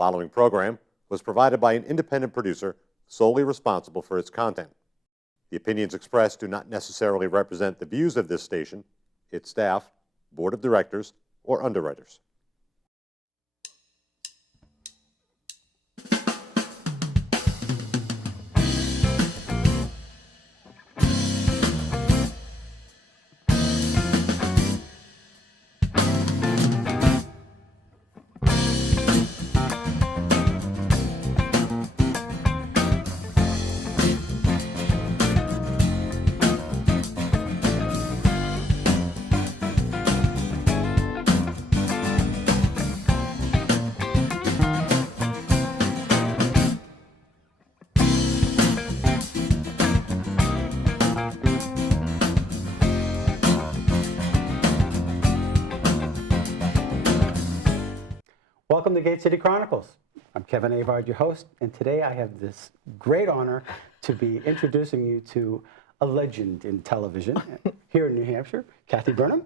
following program was provided by an independent producer solely responsible for its content. The opinions expressed do not necessarily represent the views of this station, its staff, board of directors, or underwriters. Welcome to Gate City Chronicles. I'm Kevin Avard, your host, and today I have this great honor to be introducing you to a legend in television here in New Hampshire, Cathy Burnham.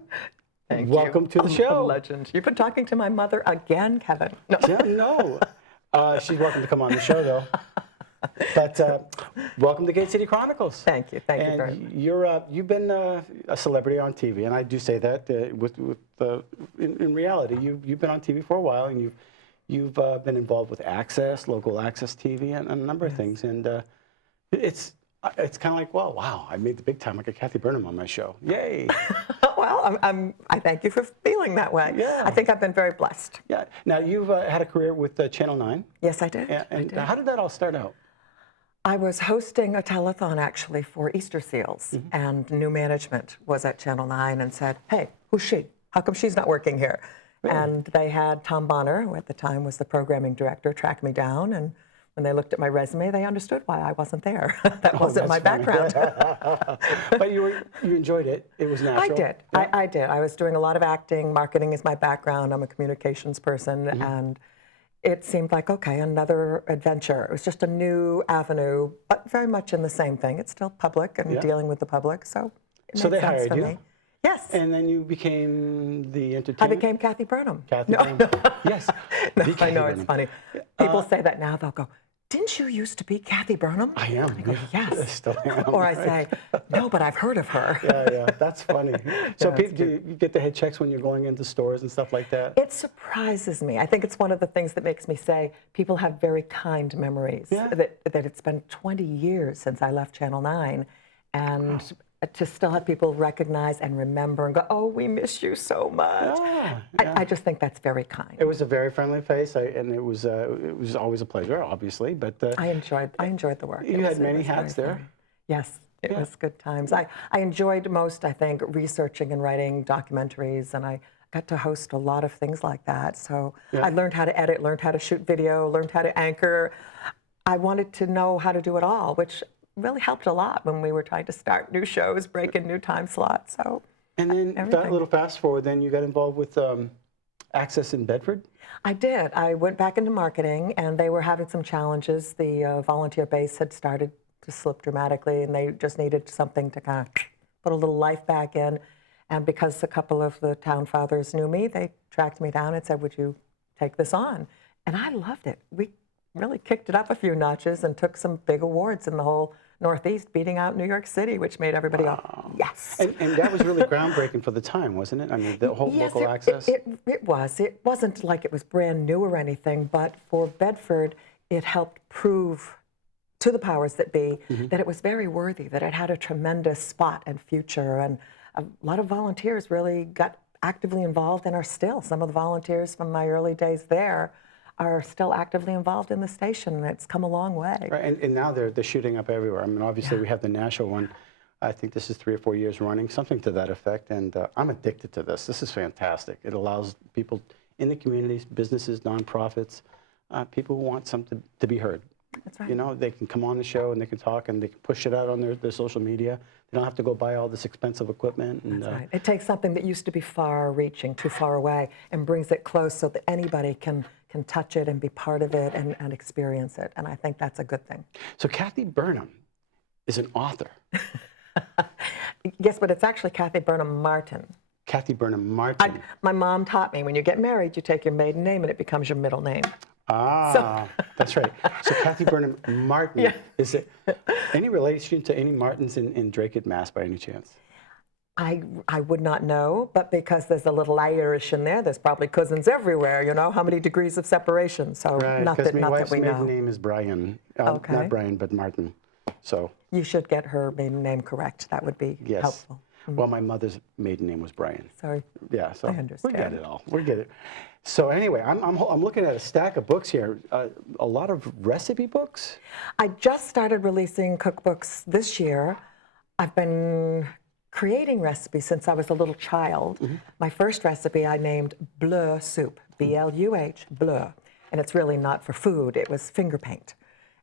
Thank Welcome you. to the show. A legend. You've been talking to my mother again, Kevin. No. Yeah, no. She's welcome to come on the show, though. But welcome to Gate City Chronicles. Thank you. Thank you very much. You've been a celebrity on TV, and I do say that in reality. You've been on TV for a while, and you've been involved with Access, local Access TV, and a number of things. And it's kind of like, well, wow, I made the big time. I got Cathy Burnham on my show. Yay! Well, I thank you for feeling that way. Yeah. I think I've been very blessed. Yeah. Now you've had a career with Channel 9. Yes, I did. And how did that all start out? I was hosting a telethon actually for Easter Seals, and new management was at Channel 9 and said, "Hey, who's she? How come she's not working here?" Really? And they had Tom Bonner, who at the time was the programming director, track me down, and when they looked at my resume, they understood why I wasn't there. That wasn't my background. But you enjoyed it. It was natural. I did. Yeah. I did. I was doing a lot of acting. Marketing is my background. I'm a communications person, and it seemed like, okay, another adventure. It was just a new avenue, but very much in the same thing. It's still public and dealing with the public, so it made they sense hired for you? me. Yes. And then you became the entertainment. I became Cathy Burnham. Cathy Burnham. Yes. No, I know, it's funny. People say that now, they'll go, "Didn't you used to be Cathy Burnham?" I am. I go, "Yes." I still am. Or I say, "No, but I've heard of her." Yeah, that's funny. So Yeah, do you get the head checks when you're going into stores and stuff like that? It surprises me. I think it's one of the things that makes me say people have very kind memories. Yeah. That it's been 20 years since I left Channel 9, and to still have people recognize and remember and go, "Oh, we miss you so much." Yeah. I just think that's very kind. It was a very friendly face, and it was always a pleasure, obviously. But I enjoyed the work. You had many hats there. Yes, it was good times. I enjoyed most, I think, researching and writing documentaries, and I got to host a lot of things like that. So I learned how to edit, learned how to shoot video, learned how to anchor. I wanted to know how to do it all, which really helped a lot when we were trying to start new shows, break in new time slots. So, and then a little fast forward, then you got involved with Access in Bedford? I did. I went back into marketing, and they were having some challenges. The volunteer base had started to slip dramatically, and they just needed something to kind of put a little life back in. And because a couple of the town fathers knew me, they tracked me down and said, "Would you take this on?" And I loved it. We really kicked it up a few notches and took some big awards in the whole Northeast, beating out New York City, which made everybody go, "Yes." And that was really groundbreaking for the time, wasn't it? I mean, the whole local access. It was. It wasn't like it was brand new or anything, but for Bedford, it helped prove to the powers that be that it was very worthy, that it had a tremendous spot and future, and a lot of volunteers really got actively involved and are still. Some of the volunteers from my early days there are still actively involved in the station, and it's come a long way. Right, and now they're shooting up everywhere. I mean, obviously we have the national one. I think this is 3 or 4 years running, something to that effect, and I'm addicted to this. This is fantastic. It allows people in the communities, businesses, nonprofits, people who want something to be heard. That's right. You know, they can come on the show and they can talk and they can push it out on their social media. They don't have to go buy all this expensive equipment. And, That's right. It takes something that used to be far-reaching, too far away, and brings it close so that anybody can touch it and be part of it and experience it. And I think that's a good thing. So Cathy Burnham is an author. Yes, but it's actually Cathy Burnham Martin. Cathy Burnham Martin. My mom taught me when you get married, you take your maiden name and it becomes your middle name. Ah, that's right. So Cathy Burnham Martin, Yeah. is it any relation to any Martins in Drake at Mass by any chance? I would not know, but because there's a little Irish in there, there's probably cousins everywhere, you know, how many degrees of separation, so Right, not because that, my not that wife's we maiden know. name is Brian. Okay. Not Brian, but Martin. So, You should get her maiden name correct. That would be yes. helpful. Well, my mother's maiden name was Brian. Sorry. Yeah, so I we understand. get it all. We get it. So anyway, I'm looking at a stack of books here. A lot of recipe books. I just started releasing cookbooks this year. I've been creating recipes since I was a little child. My first recipe I named Bleu soup, B-L-U-H, Bleu. And it's really not for food, it was finger paint.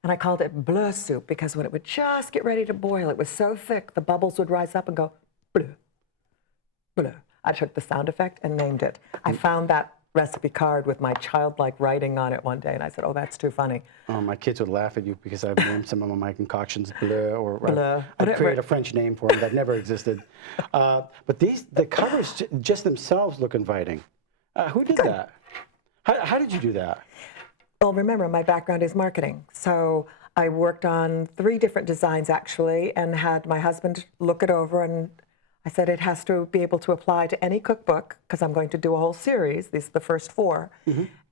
And I called it Bleu soup because when it would just get ready to boil, it was so thick, the bubbles would rise up and go, bleu, bleu. I took the sound effect and named it. I found that recipe card with my childlike writing on it one day, and I said, oh, that's too funny. My kids would laugh at you because I've named some of my concoctions Bleu, or Bleu. I'd create a French name for them that never existed. But the covers just themselves look inviting. Who did that? How did you do that? Well, remember, my background is marketing. So I worked on 3 different designs, actually, and had my husband look it over. And I said it has to be able to apply to any cookbook, because I'm going to do a whole series. These are the first 4.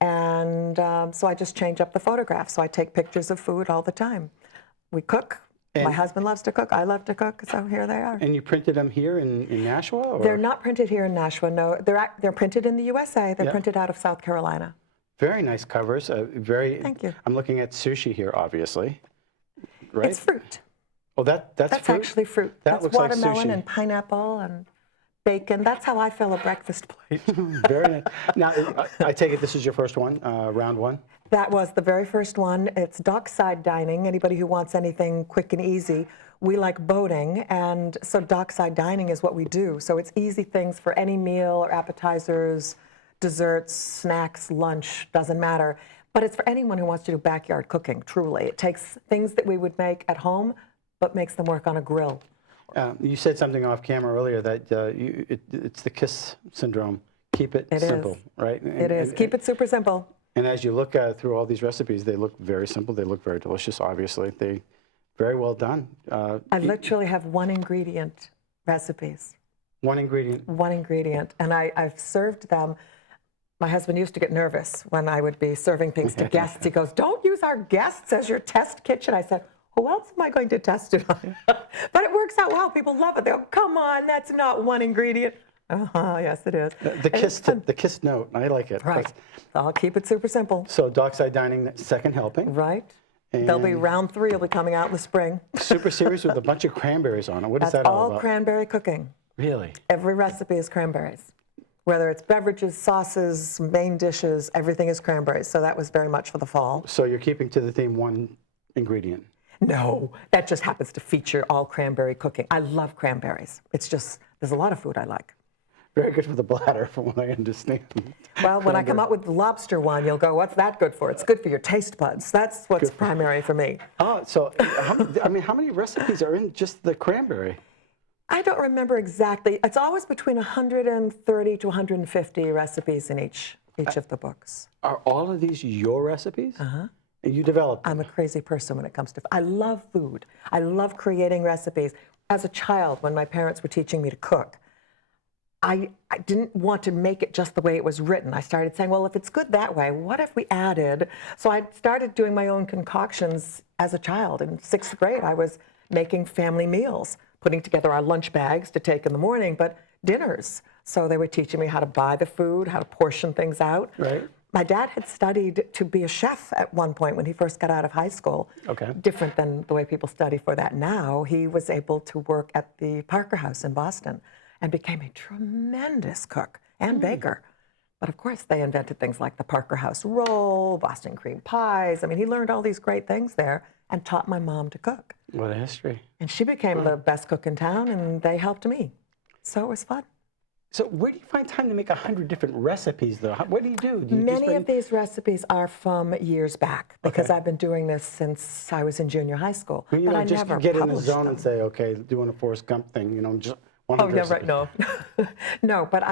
And so I just change up the photographs. So I take pictures of food all the time. We cook. My husband loves to cook. I love to cook. So here they are. And you printed them here in Nashua? Or? They're not printed here in Nashua. No, they're printed in the USA. They're printed out of South Carolina. Very nice covers. Thank you. I'm looking at sushi here, obviously. Right? It's fruit. Oh, that's fruit? Actually fruit. That That's looks like watermelon sushi. and pineapple and bacon. That's how I fill a breakfast plate. Very nice. Now, I take it this is your first one, round 1? That was the very first one. It's dockside dining. Anybody who wants anything quick and easy. We like boating, and so dockside dining is what we do. So it's easy things for any meal or appetizers, desserts, snacks, lunch, doesn't matter. But it's for anyone who wants to do backyard cooking, truly. It takes things that we would make at home, but makes them work on a grill. You said something off camera earlier that it's the KISS syndrome. Keep it simple, right? It is. Keep it super simple. And as you look through all these recipes, they look very simple. They look very delicious, obviously. They very well done. I literally have 1 ingredient recipes. 1 ingredient. 1 ingredient. And I've served them. My husband used to get nervous when I would be serving things to guests. He goes, don't use our guests as your test kitchen. I said, who else am I going to test it on? But it works out well. People love it. They go, come on, that's not 1 ingredient. Yes, it is. The KISS note, I like it. Right. I'll keep it super simple. So dockside dining, second helping. Right. There'll be round 3 will be coming out in the spring. Super series with a bunch of cranberries on it. What is That's that all all about? cranberry cooking. Really? Every recipe is cranberries. Whether it's beverages, sauces, main dishes, everything is cranberries. So that was very much for the fall. So you're keeping to the theme 1 ingredient. No, that just happens to feature all cranberry cooking. I love cranberries. It's just, there's a lot of food I like. Very good for the bladder, from what I understand. Well, when I come out with the lobster one, you'll go, what's that good for? It's good for your taste buds. That's what's primary for me. Oh, so how many recipes are in just the cranberry? I don't remember exactly. It's always between 130 to 150 recipes in each of the books. Are all of these your recipes? Uh-huh. And you developed them? I'm a crazy person when it comes to, I love food. I love creating recipes. As a child, when my parents were teaching me to cook, I didn't want to make it just the way it was written. I started saying, well, if it's good that way, what if we added? So I started doing my own concoctions as a child. In 6th grade, I was making family meals, putting together our lunch bags to take in the morning, but dinners. So they were teaching me how to buy the food, how to portion things out. Right. My dad had studied to be a chef at one point when he first got out of high school. Okay. Different than the way people study for that now. He was able to work at the Parker House in Boston and became a tremendous cook and baker. But of course, they invented things like the Parker House roll, Boston cream pies. I mean, he learned all these great things there and taught my mom to cook. What a history. And she became the best cook in town, and they helped me. So it was fun. So where do you find time to make 100 different recipes, though? What do you do? Many of these recipes are from years back, because I've been doing this since I was in junior high school. You but know, I just never get in the published zone them. and say, okay, doing a Forrest Gump thing, you know, just 100 Oh, yeah, recipes. right, no. No, but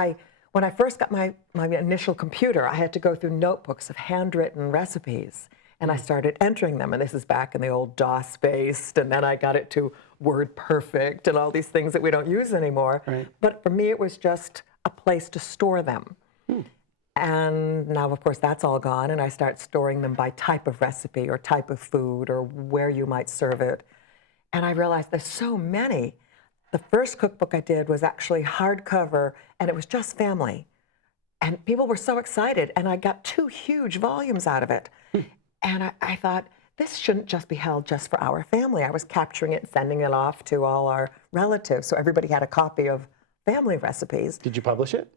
when I first got my initial computer, I had to go through notebooks of handwritten recipes. And I started entering them, and this is back in the old DOS-based, and then I got it to Word Perfect and all these things that we don't use anymore. Right. But for me, it was just a place to store them. And now, of course, that's all gone, and I start storing them by type of recipe or type of food or where you might serve it. And I realized there's so many. The first cookbook I did was actually hardcover, and it was just family. And people were so excited, and I got 2 huge volumes out of it. And I thought, this shouldn't just be held just for our family. I was capturing it, sending it off to all our relatives, so everybody had a copy of family recipes. Did you publish it?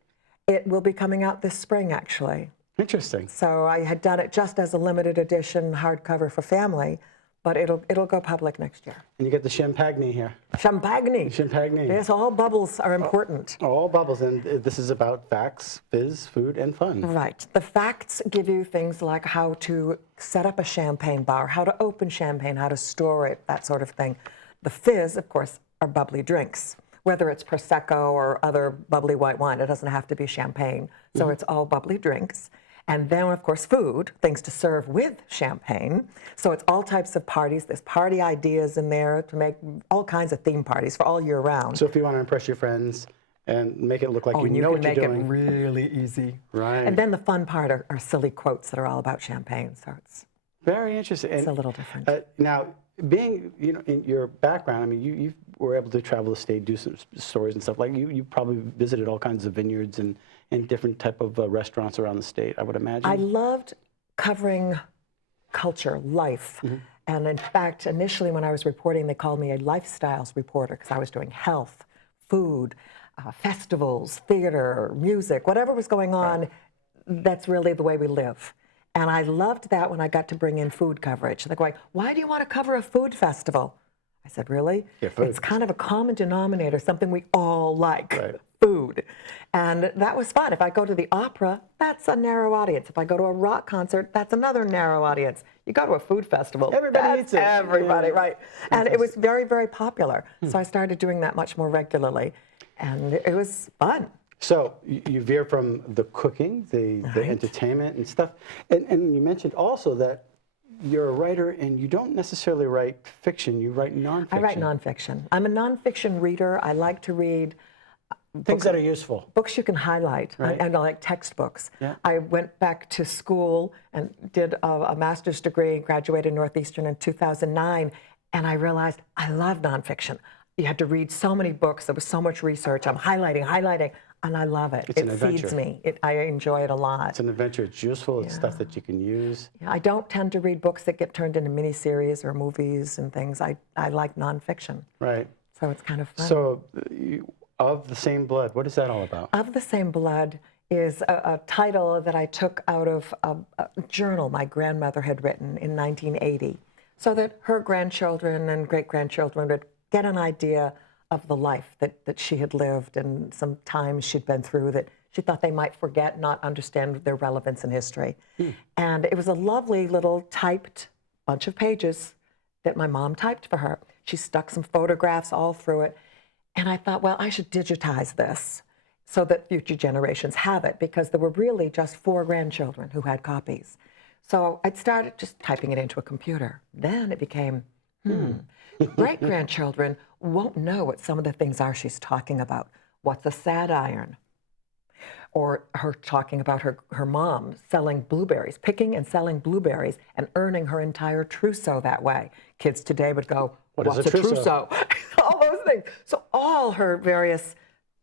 It will be coming out this spring, actually. Interesting. So I had done it just as a limited edition hardcover for family, but it'll go public next year. And you get the champagne here. Champagne. Champagne. Yes, all bubbles are important. All bubbles, and this is about facts, fizz, food, and fun. Right. The facts give you things like how to set up a champagne bar, how to open champagne, how to store it, that sort of thing. The fizz, of course, are bubbly drinks. Whether it's Prosecco or other bubbly white wine, it doesn't have to be champagne. So it's all bubbly drinks. And then, of course, food, things to serve with champagne. So it's all types of parties. There's party ideas in there to make all kinds of theme parties for all year round. So if you want to impress your friends and make it look like you know what you're doing. And you can make it really easy. Right. And then the fun part are silly quotes that are all about champagne. So it's very interesting. It's a little different. Now, being in your background, I mean, you were able to travel the state, do some stories and stuff. Like you probably visited all kinds of vineyards and different type of restaurants around the state, I would imagine. I loved covering culture, life. And in fact, initially when I was reporting, they called me a lifestyles reporter because I was doing health, food, festivals, theater, music, whatever was going on. That's really the way we live. And I loved that when I got to bring in food coverage. They're going, why do you want to cover a food festival? I said, really? Yeah, food. It's kind of a common denominator, something we all like, Right. food. And that was fun. If I go to the opera, that's a narrow audience. If I go to a rock concert, that's another narrow audience. You go to a food festival, Everybody eats it. everybody, Yeah. right. And it was very, very popular. So I started doing that much more regularly. And it was fun. So you veer from the cooking, the entertainment and stuff. And you mentioned also that you're a writer and you don't necessarily write fiction, you write nonfiction. I write nonfiction. I'm a nonfiction reader. I like to read Things that are useful. books you can highlight, Right. and I like textbooks. Yeah. I went back to school and did a master's degree, graduated Northeastern in 2009, and I realized I love nonfiction. You had to read so many books. There was so much research. I'm highlighting, and I love it. It's an It feeds adventure. me. I enjoy it a lot. It's an adventure. It's useful. It's stuff that you can use. I don't tend to read books that get turned into miniseries or movies and things. I like nonfiction, Right. so it's kind of fun. So, Of the Same Blood, what is that all about? Of the Same Blood is a title that I took out of a journal my grandmother had written in 1980, so that her grandchildren and great-grandchildren would get an idea of the life that she had lived and some times she'd been through that she thought they might forget, not understand their relevance in history. And it was a lovely little typed bunch of pages that my mom typed for her. She stuck some photographs all through it. And I thought, well, I should digitize this so that future generations have it, because there were really just 4 grandchildren who had copies. So I started just typing it into a computer. Then it became, great-grandchildren won't know what some of the things are she's talking about. What's a sad iron? Or her talking about her mom selling blueberries, picking and selling blueberries and earning her entire trousseau that way. Kids today would go, what's a trousseau? All those things. So all her various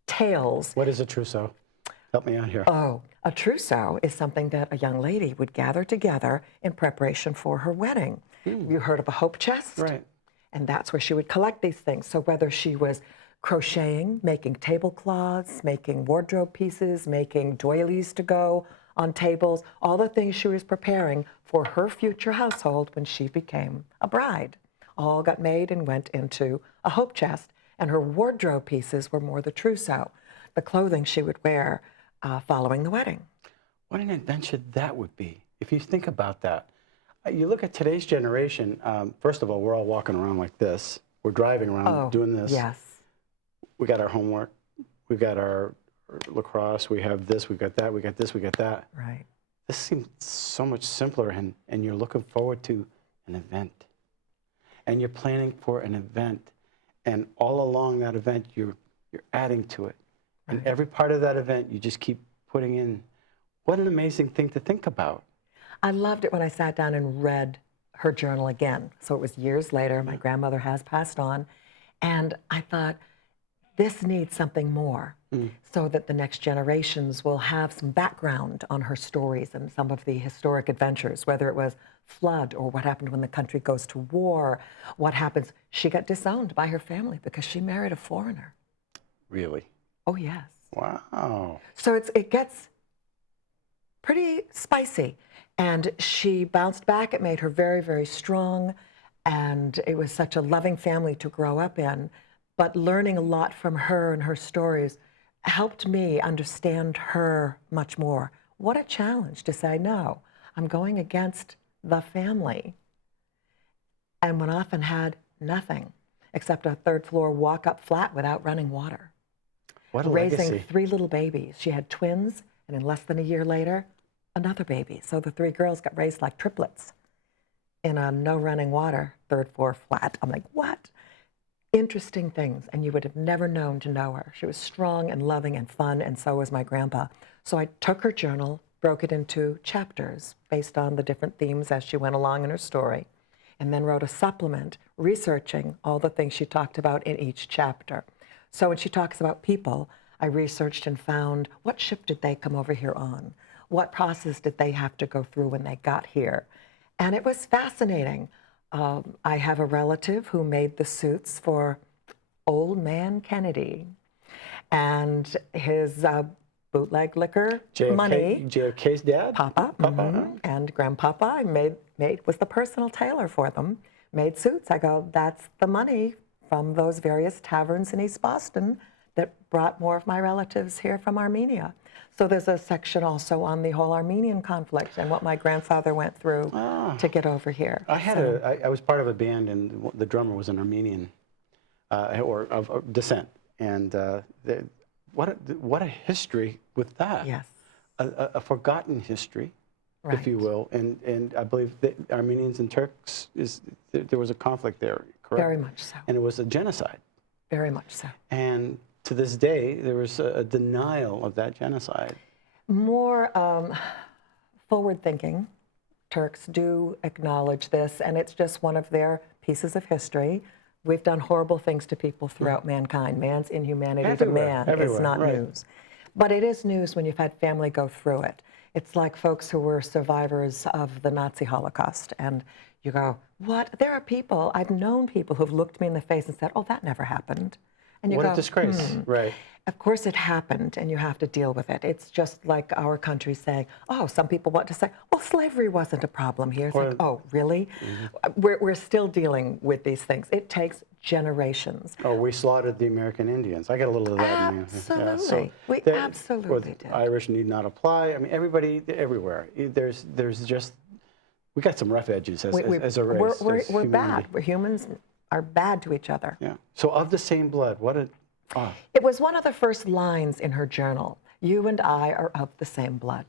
tales. What is a trousseau? Help me out here. Oh, a trousseau is something that a young lady would gather together in preparation for her wedding. You heard of a hope chest? Right. And that's where she would collect these things. So whether she was crocheting, making tablecloths, making wardrobe pieces, making doilies to go on tables, all the things she was preparing for her future household when she became a bride, all got made and went into a hope chest. And her wardrobe pieces were more the trousseau, the clothing she would wear following the wedding. What an invention that would be, if you think about that. You look at today's generation, first of all, we're all walking around like this. We're driving around doing this. Yes. We got our homework. We've got our lacrosse, we have this, we got that, we got this, we got that. Right. This seems so much simpler, and you're looking forward to an event. And you're planning for an event, and all along that event, you're adding to it. And every part of that event, you just keep putting in. What an amazing thing to think about. I loved it when I sat down and read her journal again. So it was years later. My grandmother has passed on. And I thought, this needs something more so that the next generations will have some background on her stories and some of the historic adventures, whether it was flood or what happened when the country goes to war, what happens. She got disowned by her family because she married a foreigner. Really? Oh, yes. Wow. So it gets pretty spicy. And she bounced back. It made her very, very strong. And it was such a loving family to grow up in. But learning a lot from her and her stories helped me understand her much more. What a challenge to say, no, I'm going against the family. And went off and had nothing except a third-floor walk-up flat without running water. What a Raising legacy. 3 little babies. She had twins, and in less than a year later, another baby. So the 3 girls got raised like triplets in a no running water, third-floor flat. I'm like, what? Interesting things, and you would have never known to know her. She was strong and loving and fun, and so was my grandpa. So I took her journal, broke it into chapters based on the different themes as she went along in her story, and then wrote a supplement researching all the things she talked about in each chapter. So when she talks about people, I researched and found what ship did they come over here on? What process did they have to go through when they got here? And it was fascinating. I have a relative who made the suits for Old Man Kennedy and his bootleg liquor money. JFK's dad? Papa, and Grandpapa was the personal tailor for them, made suits. I go, that's the money from those various taverns in East Boston that brought more of my relatives here from Armenia. So there's a section also on the whole Armenian conflict and what my grandfather went through to get over here. I was part of a band, and the drummer was an Armenian, or of descent. And what a history with that. Yes. A forgotten history, Right. if you will. And I believe the Armenians and Turks, there was a conflict there, correct? Very much so. And it was a genocide. Very much so. And to this day, there was a denial of that genocide. More forward-thinking Turks do acknowledge this, and it's just one of their pieces of history. We've done horrible things to people throughout mankind. Man's inhumanity to man is not news. But it is news when you've had family go through it. It's like folks who were survivors of the Nazi Holocaust, and you go, what? There are people, I've known people who've looked me in the face and said, oh, that never happened. And you What go, a disgrace, right. Of course it happened, and you have to deal with it. It's just like our country saying, oh, some people want to say, well, slavery wasn't a problem here. It's like, oh, really? We're still dealing with these things. It takes generations. Oh, we slaughtered the American Indians. I got a little of that in me. Absolutely. We absolutely did. Irish need not apply. I mean, everybody, everywhere. There's just, we got some rough edges as a race. We're bad. Humans are bad to each other. Yeah. So of the same blood, what a... Oh. It was one of the first lines in her journal. You and I are of the same blood.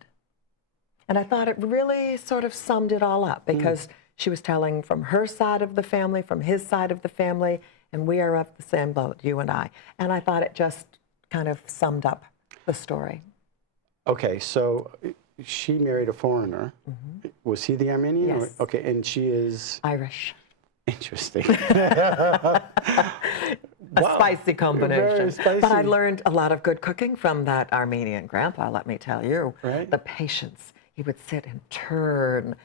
And I thought it really sort of summed it all up because she was telling from her side of the family, from his side of the family, and we are of the same blood, you and I. And I thought it just kind of summed up the story. Okay, so she married a foreigner. Was he the Armenian? Yes. Okay, and she is... Irish. Interesting. A spicy combination. Very spicy. But I learned a lot of good cooking from that Armenian grandpa, let me tell you. Right. The patience. He would sit and turn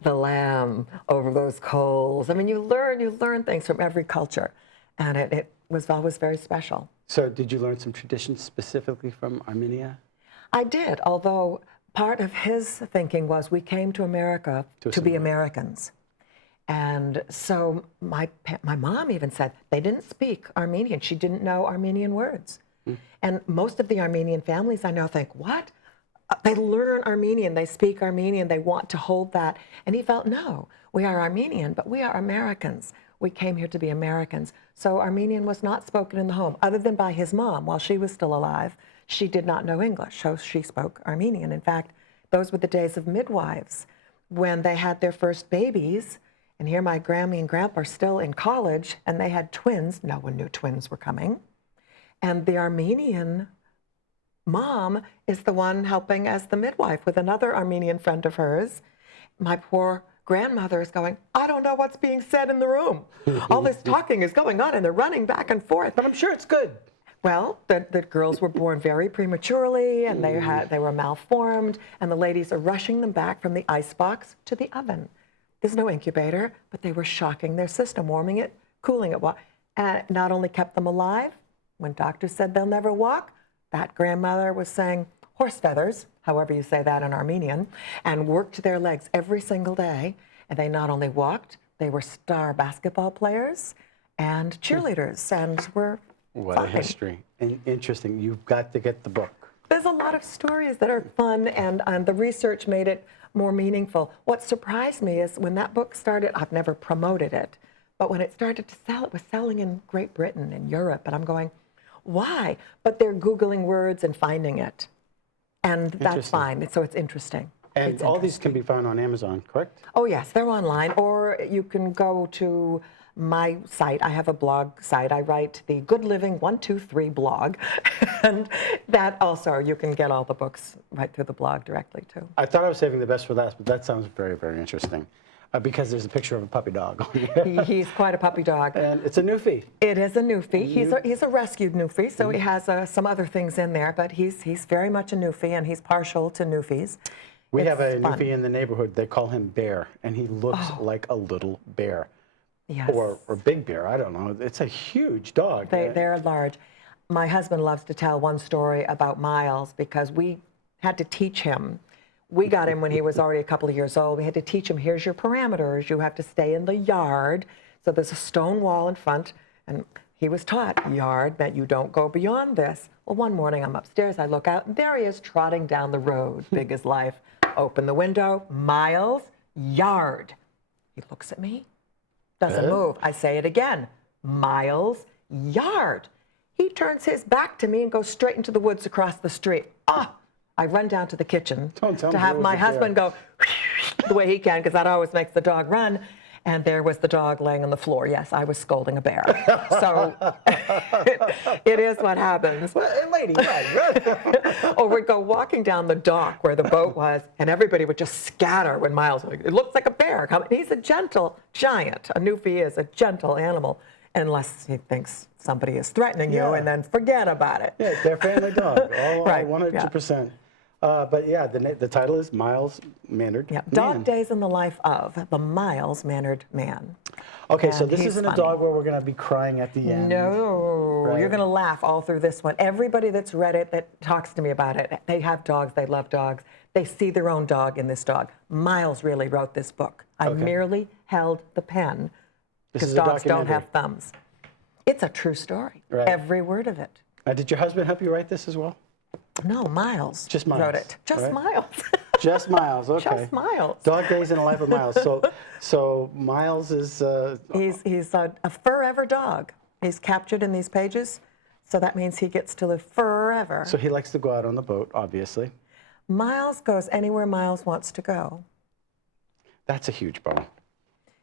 the lamb over those coals. I mean, you learn things from every culture. And it was always very special. So did you learn some traditions specifically from Armenia? I did, although part of his thinking was we came to America to be Americans. And so my mom even said they didn't speak Armenian. She didn't know Armenian words. And most of the Armenian families I know think, what? They learn Armenian, they speak Armenian, they want to hold that. And he felt, no, we are Armenian, but we are Americans. We came here to be Americans. So Armenian was not spoken in the home, other than by his mom while she was still alive. she did not know English, so she spoke Armenian. In fact, those were the days of midwives when they had their first babies. And here my Grammy and Grandpa are still in college, and they had twins. No one knew twins were coming. And the Armenian mom is the one helping as the midwife with another Armenian friend of hers. My poor grandmother is going, I don't know what's being said in the room. All this talking is going on, and they're running back and forth. But I'm sure it's good. Well, the girls were born very prematurely, and they were malformed, and the ladies are rushing them back from the icebox to the oven. There's no incubator, but they were shocking their system, warming it, cooling it. And it not only kept them alive, when doctors said they'll never walk, that grandmother was saying horse feathers, however you say that in Armenian, and worked their legs every single day. And they not only walked, they were star basketball players and cheerleaders, and were What fine. a history. And interesting. You've got to get the book. There's a lot of stories that are fun, and the research made it more meaningful. What surprised me is when that book started, I've never promoted it, but when it started to sell, it was selling in Great Britain and Europe, and I'm going, why? But they're Googling words and finding it, and that's fine. So it's interesting. And It's all these interesting. can be found on Amazon, correct? Oh, yes, they're online, or you can go to my site. I have a blog site. I write the Good Living 123 blog, and that also, you can get all the books right through the blog directly, too. I thought I was saving the best for last, but that sounds very, very interesting. Because there's a picture of a puppy dog on here. He's quite a puppy dog. And it's a Newfie. It is a Newfie. He's a rescued Newfie, so he has some other things in there, but he's very much a Newfie, and he's partial to Newfies. We have a It's fun. Newfie in the neighborhood. They call him Bear, and he looks like a little bear. Yes. Or big bear, I don't know. It's a huge dog. They're large. My husband loves to tell one story about Miles because we had to teach him. We got him when he was already a couple of years old. We had to teach him, here's your parameters. You have to stay in the yard. So there's a stone wall in front, and he was taught yard meant you don't go beyond this. Well, one morning I'm upstairs, I look out, and there he is trotting down the road, big as life. Open the window, Miles, yard. He looks at me, doesn't move. I say it again, Miles, yard. He turns his back to me and goes straight into the woods across the street. Ah! I run down to the kitchen Don't tell to me have it was my a bear. husband go the way he can, because that always makes the dog run. And there was the dog laying on the floor. Yes, I was scolding a bear. So it is what happens. Well, lady, yeah. Or we'd go walking down the dock where the boat was, and everybody would just scatter when Miles, it looks like a bear coming. He's a gentle giant. A Newfie is a gentle animal, unless he thinks somebody is threatening you, Yeah. and then forget about it. Yeah, they're family dog. All Right, 100%. But yeah, the title is Miles Mannered Yeah, Man. Dog Days in the Life of the Miles Mannered Man. Okay, so And this he's isn't funny. a dog where we're going to be crying at the end. No, Right. you're going to laugh all through this one. Everybody that's read it, that talks to me about it, they have dogs, they love dogs. They see their own dog in this dog. Miles really wrote this book. I Okay. merely held the pen This because is a dogs don't documentary. have thumbs. It's a true story, Right. every word of it. Did your husband help you write this as well? No, Miles Just Miles, wrote it. Just right? Miles. Just Miles, okay. Just Miles. Dog Days in the Life of Miles. So Miles is... He's a forever dog. He's captured in these pages, so that means he gets to live forever. So he likes to go out on the boat, obviously. Miles goes anywhere Miles wants to go. That's a huge bone.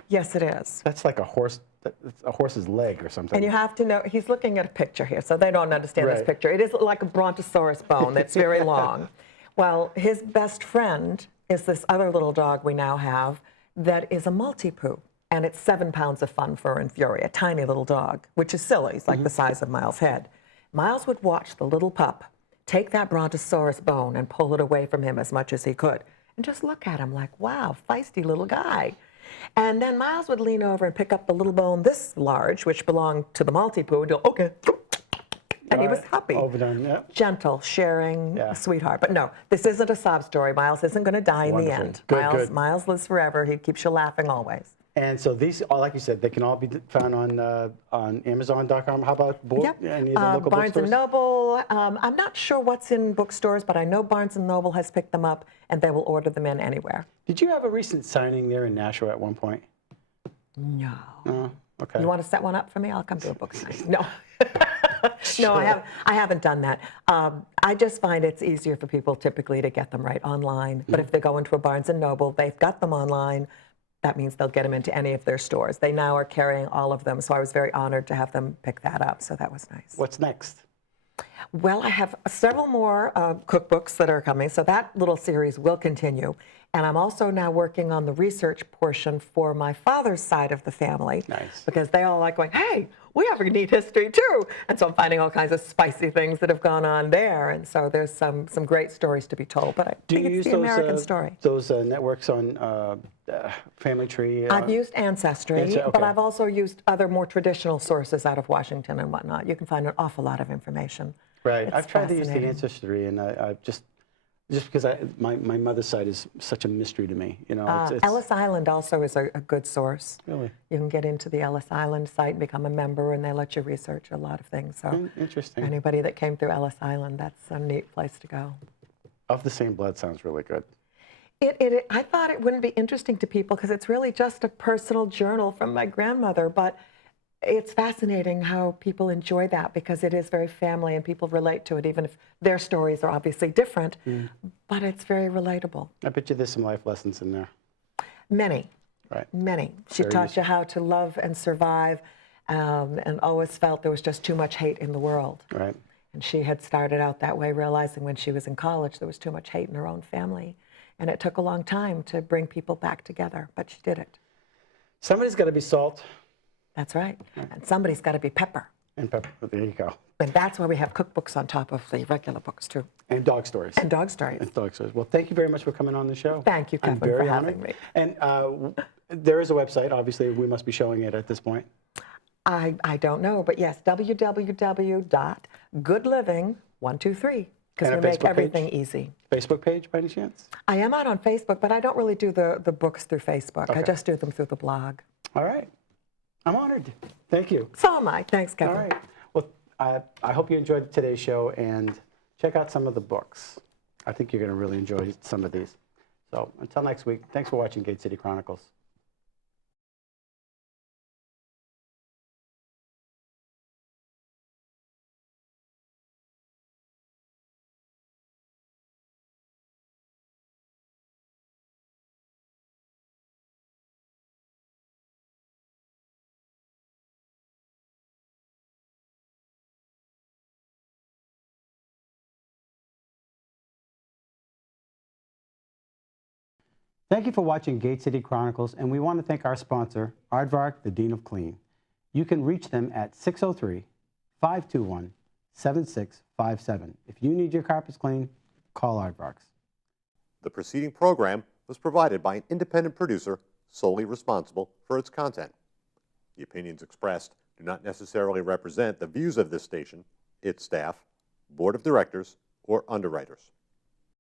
Yes, it is. That's like a horse's leg or something. And you have to know, he's looking at a picture here, so they don't understand this Right. picture. It is like a brontosaurus bone that's very long. Well, his best friend is this other little dog we now have that is a Maltipoo. And it's 7 pounds of fun, fur, and fury, a tiny little dog, which is silly. It's like the size of Miles' head. Miles would watch the little pup take that brontosaurus bone and pull it away from him as much as he could. And just look at him like, wow, feisty little guy. And then Miles would lean over and pick up the little bone this large, which belonged to the Maltipoo, and go, okay. And he was happy. Overdone, yeah. Gentle, sharing, Yeah. sweetheart. But no, this isn't a sob story. Miles isn't going to die in the Wonderful. end. Good. Miles lives forever. He keeps you laughing always. And so these, like you said, they can all be found on Amazon.com. How about any of the local Barnes bookstores? & Noble. I'm not sure what's in bookstores, but I know Barnes & Noble has picked them up, and they will order them in anywhere. Did you have a recent signing there in Nashua at one point? No. Okay. You want to set one up for me? I'll come to a book signing. No. No, I haven't done that. I just find it's easier for people typically to get them right online. But if they go into a Barnes & Noble, they've got them online. That means they'll get them into any of their stores. They now are carrying all of them, so I was very honored to have them pick that up, so that was nice. What's next? Well, I have several more cookbooks that are coming, so that little series will continue. And I'm also now working on the research portion for my father's side of the family. Nice. Because they all like going, hey, we have a neat history too. And so I'm finding all kinds of spicy things that have gone on there. And so there's some great stories to be told. But I think it's the American story. Those networks on Family Tree? I've used Ancestry, okay. but I've also used other more traditional sources out of Washington and whatnot. You can find an awful lot of information. Right. It's I've tried to use the fascinating. Ancestry, and I just because my mother's side is such a mystery to me. You know, it's Ellis Island also is a good source. Really? You can get into the Ellis Island site and become a member, and they let you research a lot of things. So Interesting. anybody that came through Ellis Island, that's a neat place to go. Of the Same Blood sounds really good. I thought it wouldn't be interesting to people because it's really just a personal journal from my grandmother, but it's fascinating how people enjoy that because it is very family and people relate to it, even if their stories are obviously different, but it's very relatable. I bet you there's some life lessons in there. Many. Right. Many. She taught you how to love and survive and always felt there was just too much hate in the world. Right. And she had started out that way, realizing when she was in college there was too much hate in her own family. And it took a long time to bring people back together, but she did it. Somebody's got to be salt. That's right. And somebody's got to be pepper. And pepper. There you go. And that's why we have cookbooks on top of the regular books, too. And dog stories. And dog stories. And dog stories. Well, thank you very much for coming on the show. Thank you, Kevin, I'm very for honored. having me. And there is a website. Obviously, we must be showing it at this point. I don't know, but yes, www.goodliving123, because we make everything easy. Facebook page, by any chance? I am out on Facebook, but I don't really do the books through Facebook. I just do them through the blog. All right. I'm honored. Thank you. So am I. Thanks, Kevin. All right. Well, I hope you enjoyed today's show, and check out some of the books. I think you're going to really enjoy some of these. So until next week, thanks for watching Gate City Chronicles. Thank you for watching Gate City Chronicles, and we want to thank our sponsor, Aardvark, the Dean of Clean. You can reach them at 603-521-7657. If you need your carpets cleaned, call Aardvarks. The preceding program was provided by an independent producer solely responsible for its content. The opinions expressed do not necessarily represent the views of this station, its staff, board of directors, or underwriters.